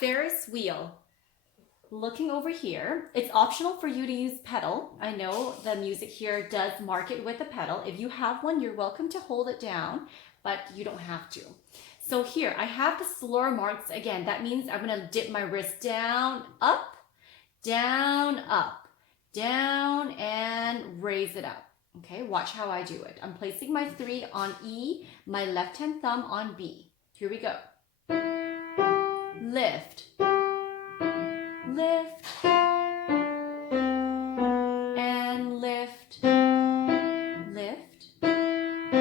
Ferris wheel. Looking over here, it's optional for you to use pedal. I know the music here does mark it with a pedal. If you have one, you're welcome to hold it down, but you don't have to. So here, I have the slur marks again. That means I'm gonna dip my wrist down, up, down, and raise it up. Okay, watch how I do it. I'm placing my 3 on E, my left hand thumb on B. Here we go. Lift, lift, and lift, lift, lift,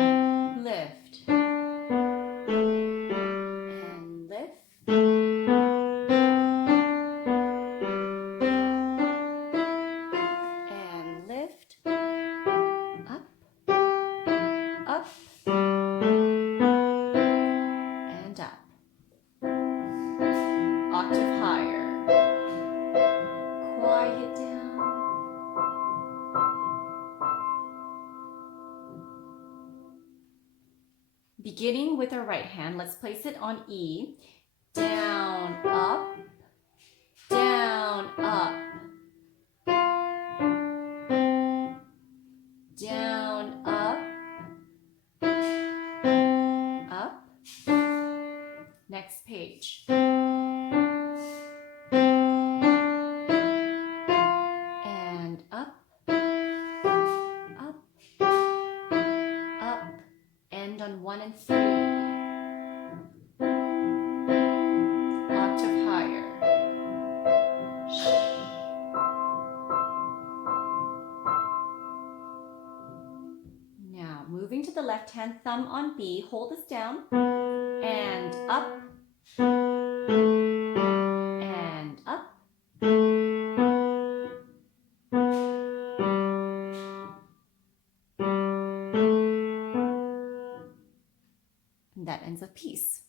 and lift, and lift, up, up, and up. Octave higher. Quiet down. Beginning with our right hand, let's place it on E. Down, up, down, up. Down, up, up. Next page. And up, up, up. End on 1 and 3. Octave higher. Now, moving to the left hand thumb on B, hold this down, and up, and up. And that ends a piece.